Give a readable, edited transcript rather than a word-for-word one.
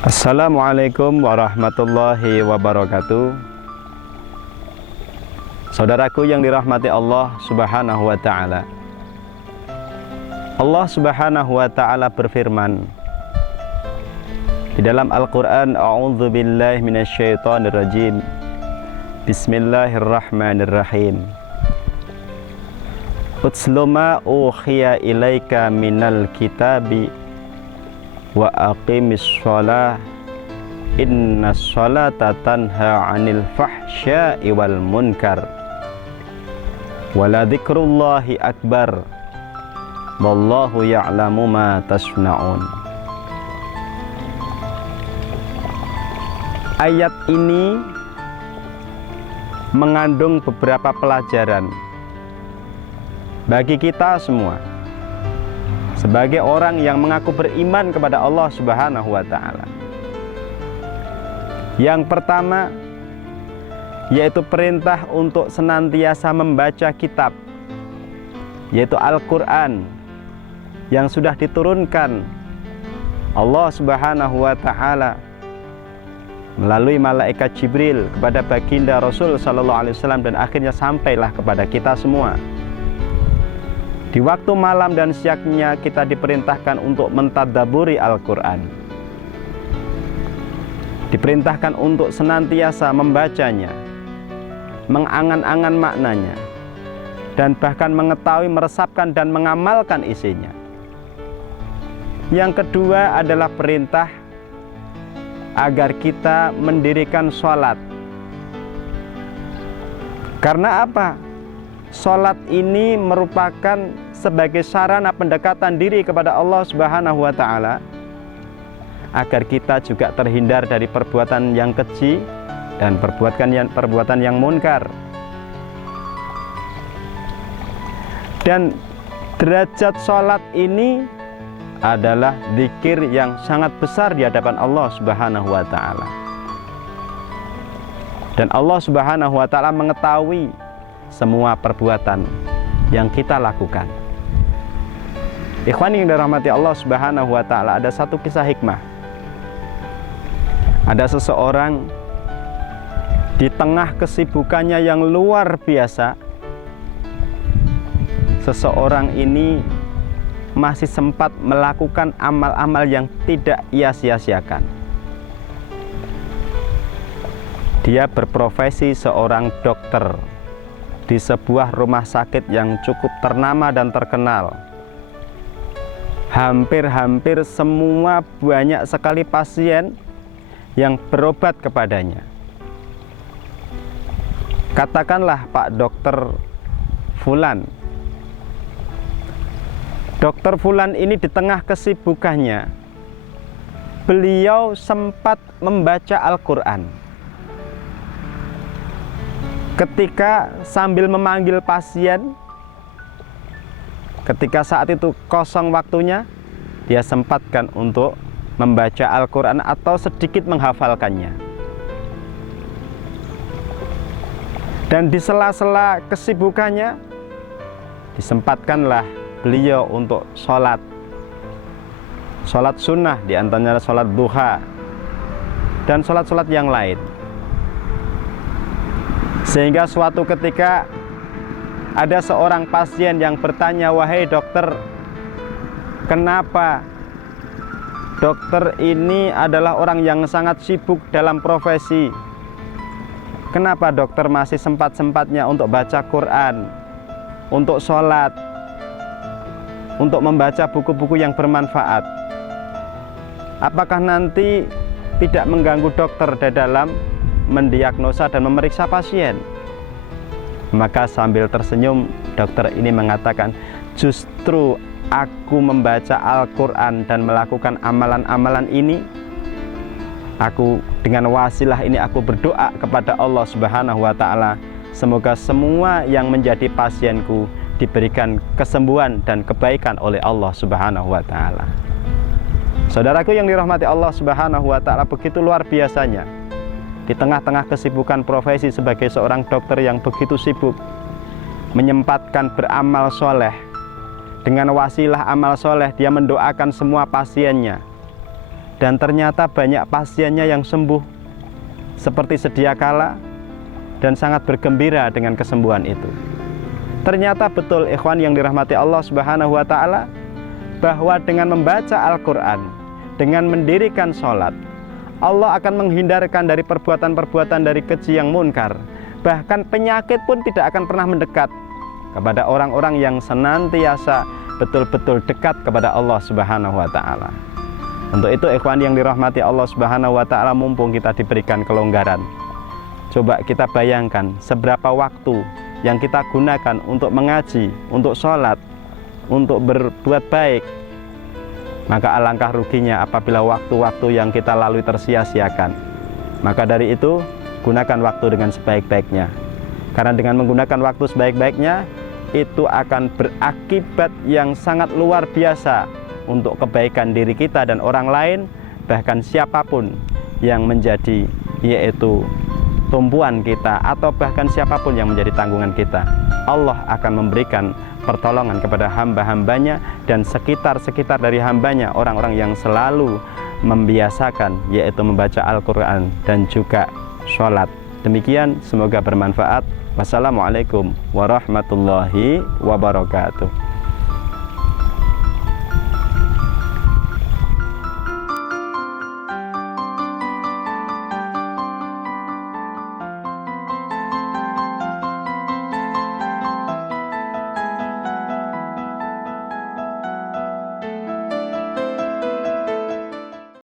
Assalamualaikum warahmatullahi wabarakatuh. Saudaraku yang dirahmati Allah Subhanahu wa ta'ala, Allah Subhanahu wa ta'ala berfirman di dalam Al-Quran, A'udzu billahi minasyaitonir rajim, Bismillahirrahmanirrahim. Utslu ma uhiya ilaika minal kitabi wa aqimis shalah innas sholata tanha 'anil fahsya'i wal munkar wala dzikrullahi akbar wallahu ya'lamu ma tasna'un. Ayat ini mengandung beberapa pelajaran bagi kita semua sebagai orang yang mengaku beriman kepada Allah Subhanahu wa ta'ala. Yang pertama, yaitu perintah untuk senantiasa membaca kitab, yaitu Al-Quran, yang sudah diturunkan Allah Subhanahu wa ta'ala melalui malaikat Jibril kepada baginda Rasul sallallahu alaihi wasallam, dan akhirnya sampailah kepada kita semua. Di waktu malam dan siangnya kita diperintahkan untuk mentadaburi Al-Quran, diperintahkan untuk senantiasa membacanya, mengangan-angan maknanya, dan bahkan mengetahui, meresapkan, dan mengamalkan isinya. Yang kedua adalah perintah agar kita mendirikan sholat. Karena apa? Sholat ini merupakan sebagai sarana pendekatan diri kepada Allah Subhanahu wa ta'ala, agar kita juga terhindar dari perbuatan yang keji dan perbuatan yang munkar. Dan derajat sholat ini adalah zikir yang sangat besar di hadapan Allah Subhanahu wa ta'ala. Dan Allah Subhanahu wa ta'ala mengetahui semua perbuatan yang kita lakukan. Ikhwan yang dirahmati Allah Subhanahu wa ta'ala, ada satu kisah hikmah. Ada seseorang di tengah kesibukannya yang luar biasa, seseorang ini masih sempat melakukan amal-amal yang tidak ia sia-siakan. Dia berprofesi seorang dokter di sebuah rumah sakit yang cukup ternama dan terkenal. Hampir-hampir semua, banyak sekali pasien yang berobat kepadanya. Katakanlah Pak Dokter Fulan. Dokter Fulan ini di tengah kesibukannya, beliau sempat membaca Al-Quran. Ketika sambil memanggil pasien, ketika saat itu kosong waktunya, dia sempatkan untuk membaca Al-Quran atau sedikit menghafalkannya. Dan di sela-sela kesibukannya, disempatkanlah beliau untuk sholat sunnah, diantaranya sholat duha dan sholat yang lain. Sehingga suatu ketika ada seorang pasien yang bertanya, "Wahai dokter, kenapa dokter ini adalah orang yang sangat sibuk dalam profesi? Kenapa dokter masih sempat-sempatnya untuk baca Quran, untuk sholat, untuk membaca buku-buku yang bermanfaat? Apakah nanti tidak mengganggu dokter di dalam mendiagnosa dan memeriksa pasien?" Maka sambil tersenyum, dokter ini mengatakan, "Justru aku membaca Al-Quran dan melakukan amalan-amalan ini, aku dengan wasilah ini aku berdoa kepada Allah Subhanahu wa ta'ala, semoga semua yang menjadi pasienku diberikan kesembuhan dan kebaikan oleh Allah Subhanahu wa ta'ala." Saudaraku yang dirahmati Allah Subhanahu wa ta'ala, begitu luar biasanya di tengah-tengah kesibukan profesi sebagai seorang dokter yang begitu sibuk, menyempatkan beramal soleh. Dengan wasilah amal soleh, dia mendoakan semua pasiennya. dan ternyata banyak pasiennya yang sembuh seperti sedia kala dan sangat bergembira dengan kesembuhan itu. Ternyata betul ikhwan yang dirahmati Allah Subhanahu wa taala, bahwa dengan membaca Al-Qur'an, dengan mendirikan sholat, Allah akan menghindarkan dari perbuatan-perbuatan dari keji yang munkar. Bahkan penyakit pun tidak akan pernah mendekat kepada orang-orang yang senantiasa betul-betul dekat kepada Allah Subhanahu wa taala. Untuk itu ikhwan yang dirahmati Allah Subhanahu wa taala, mumpung kita diberikan kelonggaran, coba kita bayangkan seberapa waktu yang kita gunakan untuk mengaji, untuk sholat, untuk berbuat baik. Maka alangkah ruginya apabila waktu-waktu yang kita lalui tersia-siakan. Maka dari itu, gunakan waktu dengan sebaik-baiknya. Karena dengan menggunakan waktu sebaik-baiknya, itu akan berakibat yang sangat luar biasa untuk kebaikan diri kita dan orang lain, bahkan siapapun yang menjadi yaitu tumpuan kita, atau bahkan siapapun yang menjadi tanggungan kita. Allah akan memberikan pertolongan kepada hamba-hambanya dan sekitar-sekitar dari hambanya, orang-orang yang selalu membiasakan yaitu membaca Al-Quran dan juga sholat. Demikian, semoga bermanfaat. Wassalamualaikum warahmatullahi wabarakatuh.